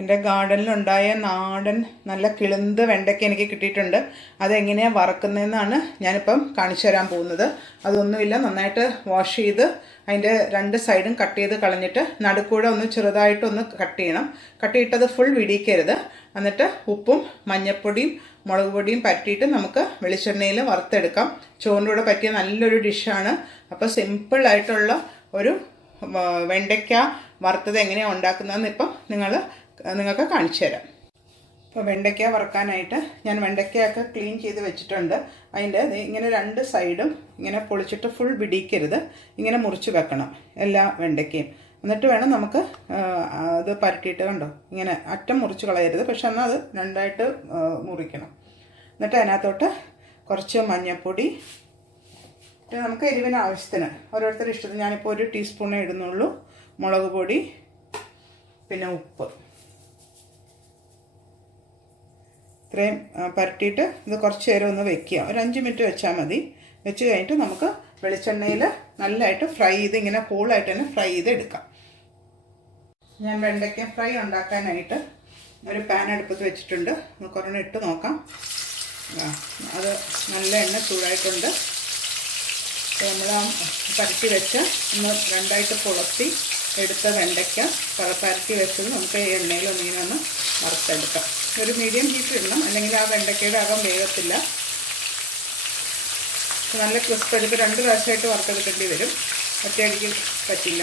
എൻ്റെ ഗാർഡനിലുണ്ടായ നാടൻ നല്ല കിളുന്ത് വെണ്ടയ്ക്ക എനിക്ക് കിട്ടിയിട്ടുണ്ട്. അതെങ്ങനെയാണ് വറക്കുന്നതെന്നാണ് ഞാനിപ്പം കാണിച്ചു തരാൻ പോകുന്നത്. അതൊന്നുമില്ല, നന്നായിട്ട് വാഷ് ചെയ്ത് അതിൻ്റെ രണ്ട് സൈഡും കട്ട് ചെയ്ത് കളഞ്ഞിട്ട് നടുക്കൂടെ ഒന്ന് ചെറുതായിട്ടൊന്ന് കട്ട് ചെയ്യണം. കട്ട് ചെയ്തിട്ടത് ഫുൾ വിടിക്കരുത്. എന്നിട്ട് ഉപ്പും മഞ്ഞൾപ്പൊടിയും മുളക് പൊടിയും പറ്റിയിട്ട് നമുക്ക് വെളിച്ചെണ്ണയിൽ വറുത്തെടുക്കാം. ചോറിൻ്റെ കൂടെ പറ്റിയ നല്ലൊരു ഡിഷാണ്. അപ്പോൾ സിമ്പിളായിട്ടുള്ള ഒരു വെണ്ടയ്ക്ക വറുത്തത് എങ്ങനെയാണ് ഉണ്ടാക്കുന്നതെന്ന് ഇപ്പം നിങ്ങൾക്ക് കാണിച്ചു തരാം. ഇപ്പോൾ വെണ്ടയ്ക്ക വറുക്കാനായിട്ട് ഞാൻ വെണ്ടയ്ക്കയൊക്കെ ക്ലീൻ ചെയ്ത് വെച്ചിട്ടുണ്ട്. അതിൻ്റെ ഇങ്ങനെ രണ്ട് സൈഡും ഇങ്ങനെ പൊളിച്ചിട്ട് ഫുൾ വിടിക്കരുത്, ഇങ്ങനെ മുറിച്ച് വെക്കണം എല്ലാ വെണ്ടയ്ക്കയും. എന്നിട്ട് വേണം നമുക്ക് അത് പരട്ടിയിട്ട്, കണ്ടോ, ഇങ്ങനെ അറ്റം മുറിച്ച് കളയരുത്, പക്ഷെ എന്നാൽ അത് രണ്ടായിട്ട് മുറിക്കണം. എന്നിട്ട് അതിനകത്തോട്ട് കുറച്ച് മഞ്ഞൾപ്പൊടി, പിന്നെ നമുക്ക് എരിവിന് ആവശ്യത്തിന് ഓരോരുത്തരുടെ ഇഷ്ടത്തിന്, ഞാനിപ്പോൾ 1 ടീസ്പൂണേ ഇടുന്നുള്ളൂ, മുളക് പൊടി, പിന്നെ ഉപ്പ്. ഇത്രയും പരട്ടിയിട്ട് ഇത് കുറച്ച് നേരം ഒന്ന് വെക്കുക. ഒരു 5 മിനിറ്റ് വെച്ചാൽ മതി. വെച്ച് കഴിഞ്ഞിട്ട് നമുക്ക് വെളിച്ചെണ്ണയിൽ നല്ലതായിട്ട് ഫ്രൈ ചെയ്ത്, ഇങ്ങനെ കൂളായിട്ട് തന്നെ ഫ്രൈ ചെയ്ത് എടുക്കാം. ഞാൻ വെണ്ടയ്ക്ക ഫ്രൈ ഉണ്ടാക്കാനായിട്ട് ഒരു പാൻ അടുപ്പത്ത് വെച്ചിട്ടുണ്ട്. നമുക്ക് ഒരെണ്ണം ഇട്ട് നോക്കാം. അത് നല്ല എണ്ണ ചൂടായിട്ടുണ്ട്. നമ്മൾ ആ പരട്ടി വെച്ച് ഒന്ന് രണ്ടായിട്ട് പൊളത്തി എടുത്ത വെണ്ടയ്ക്ക പരട്ടി വെച്ചത് നമുക്ക് ഈ എണ്ണയിൽ ഒന്നിങ്ങനെ ഒന്ന് വറുത്തെടുക്കാം. ഒരു മീഡിയം ഹീറ്റ് ഇടണം, അല്ലെങ്കിൽ ആ വെണ്ടയ്ക്കയുടെ അകം വേഗത്തില്ല. നല്ല ക്രിസ്പ് എടുത്ത് 2 പ്രാവശ്യമായിട്ട് വറുത്തെടുക്കേണ്ടി വരും, ഒറ്റയടിക്ക് പറ്റില്ല.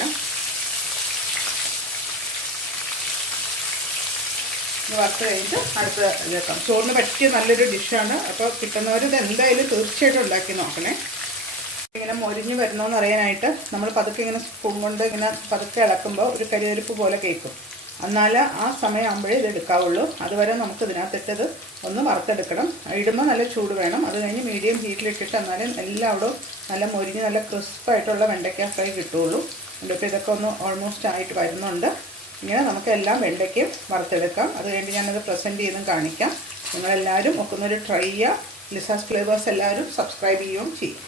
വറുത്ത് കഴിഞ്ഞിട്ട് അടുത്ത ഇതാക്കാം. ചോറിന് പറ്റിയ നല്ലൊരു ഡിഷാണ്. അപ്പോൾ കിട്ടുന്നവർ ഇത് എന്തായാലും തീർച്ചയായിട്ടും ഉണ്ടാക്കി നോക്കണേ. ഇങ്ങനെ മൊരിഞ്ഞ് വരണമെന്ന് അറിയാനായിട്ട് നമ്മൾ പതുക്കെ ഇങ്ങനെ സ്പൂൺ കൊണ്ട് ഇങ്ങനെ പതുക്കെ ഇളക്കുമ്പോൾ ഒരു കരിതരിപ്പ് പോലെ കേൾക്കും. എന്നാൽ ആ സമയമാകുമ്പോഴേ ഇത് എടുക്കാവുള്ളൂ. അതുവരെ നമുക്ക് ഇതിനകത്തിട്ടത് ഒന്ന് വറുത്തെടുക്കണം. ഇടുമ്പോൾ നല്ല ചൂട് വേണം. അത് കഴിഞ്ഞ് മീഡിയം ഹീറ്റിലിട്ടിട്ട് എന്നാലും എല്ലായിടും നല്ല മൊരിഞ്ഞ് നല്ല ക്രിസ്പായിട്ടുള്ള വെണ്ടയ്ക്ക ഫ്രൈ കിട്ടുകയുള്ളൂ. ഇപ്പോൾ ഇതൊക്കെ ഒന്ന് ഓൾമോസ്റ്റ് ആയിട്ട് വരുന്നുണ്ട്. ഇങ്ങനെ നമുക്ക് എല്ലാം വെണ്ടയ്ക്കയും വറുത്തെടുക്കാം. അത് കഴിഞ്ഞ് ഞാനത് പ്രസൻറ്റ് ചെയ്തും കാണിക്കാം. നിങ്ങളെല്ലാവരും ഒക്കെ ഒന്നൊരു ട്രൈ ചെയ്യുക. ലിസാസ് ഫ്ലേവേഴ്സ് എല്ലാവരും സബ്സ്ക്രൈബ് ചെയ്യുകയും ചെയ്യും.